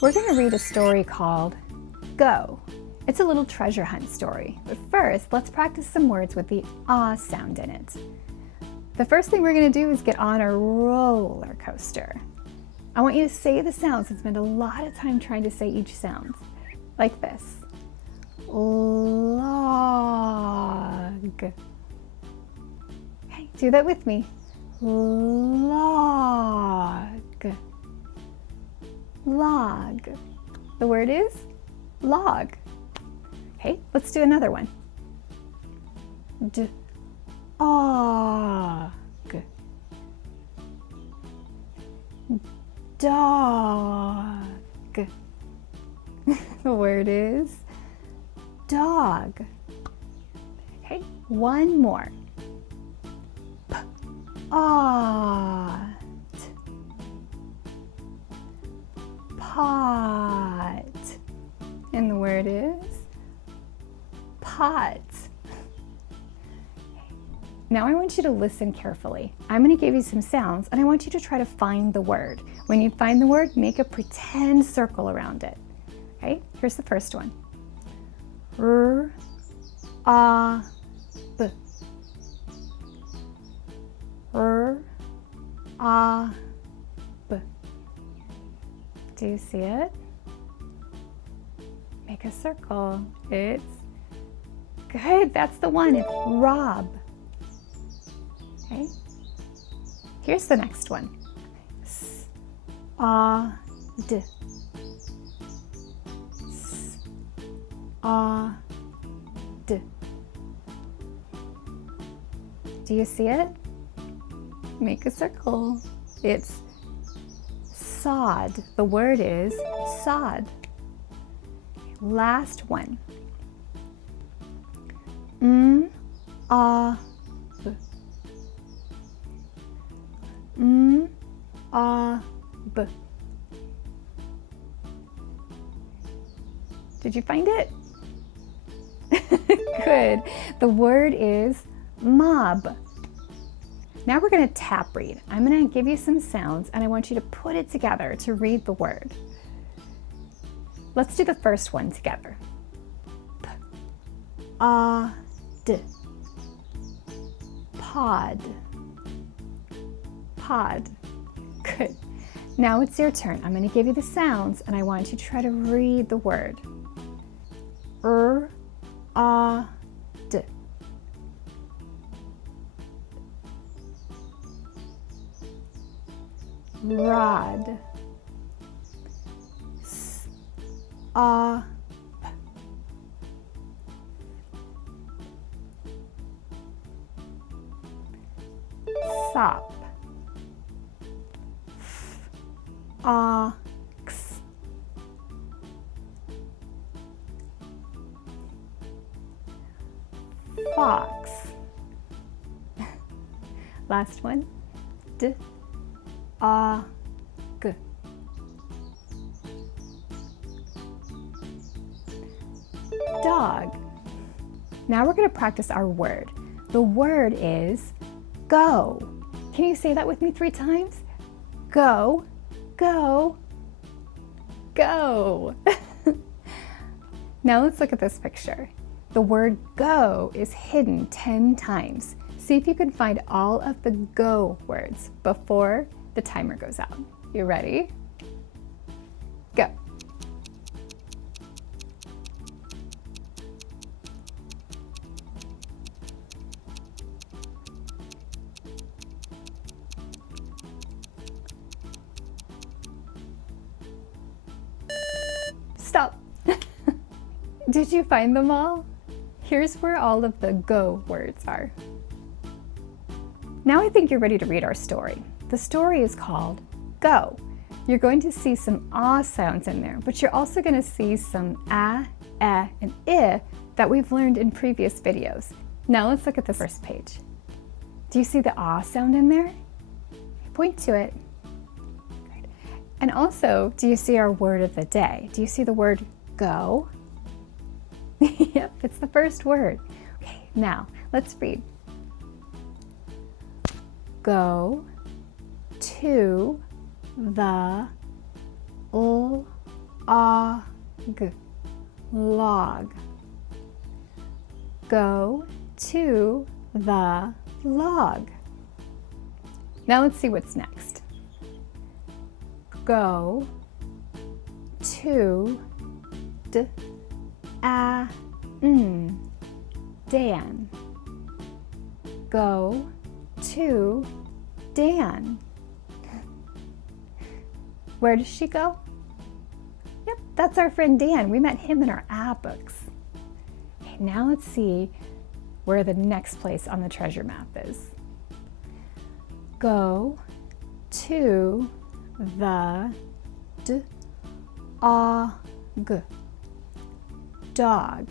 We're going to read a story called Go. It's a little treasure hunt story, but first let's practice some words with the ah sound in it. The first thing we're going to do is get on a roller coaster. I want you to say the sounds and spend a lot of time trying to say each sound, like this. Log. Okay, do that with me. Log. Log. The word is log. Okay, let's do another one. Dog. Dog. The word is dog. Okay, one more. Pot. Pot. And the word is pot. Now I want you to listen carefully. I'm going to give you some sounds and I want you to try to find the word. When you find the word, make a pretend circle around it. Okay, here's the first one. R, A, B. R, A, B. Do you see it? Make a circle. It's good. That's the one. It's rob. Okay. Here's the next one. S, A, D. S, A, D. Do you see it? Make a circle. It's sod. The word is sod. Last one. A, B. A, B. Did you find it? Good. The word is mob. Now we're going to tap read. I'm going to give you some sounds and I want you to put it together to read the word. Let's do the first one together. P, A, D. Pod. Pod. Good. Now it's your turn. I'm going to give you the sounds and I want you to try to read the word. A, D. Rod. S, A, P. Sop. F, A, X. Fox. Last one. D, A, G. Dog. Now we're going to practice our word. The word is go. Can you say that with me 3 times? Go, go, go. Now let's look at this picture. The word go is hidden 10 times. See if you can find all of the go words before the timer goes out. You ready? Go. Stop. Did you find them all? Here's where all of the go words are. Now I think you're ready to read our story. The story is called Go. You're going to see some ah sounds in there, but you're also going to see some ah, eh, and I that we've learned in previous videos. Now let's look at the first page. Do you see the ah sound in there? Point to it. Good. And also, do you see our word of the day? Do you see the word go? Yep, it's the first word. Okay, now let's read. Go to the log. Go to the log. Now let's see what's next. Go to Dan. Go to Dan. Where does she go? Yep, that's our friend Dan. We met him in our books. Okay, now let's see where the next place on the treasure map is. Go to the dog.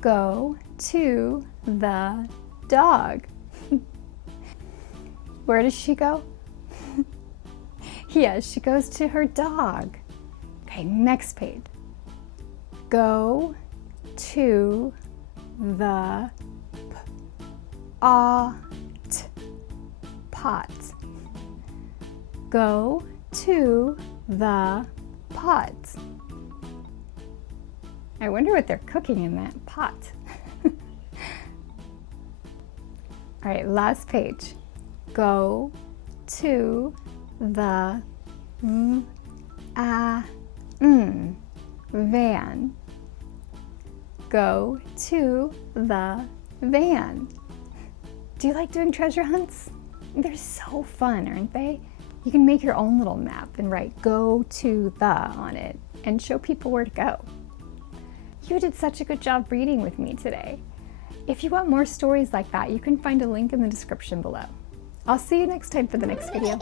Go to the dog. Where does she go? Yes, she goes to her dog. Okay, next page. Go to the pot. Go to the pot. I wonder what they're cooking in that pot. All right, last page. Go to the van. Go to the van. Do you like doing treasure hunts? They're so fun, aren't they? You can make your own little map and write "go to the" on it and show people where to go. You did such a good job reading with me today. If you want more stories like that, you can find a link in the description below. I'll see you next time for the next video.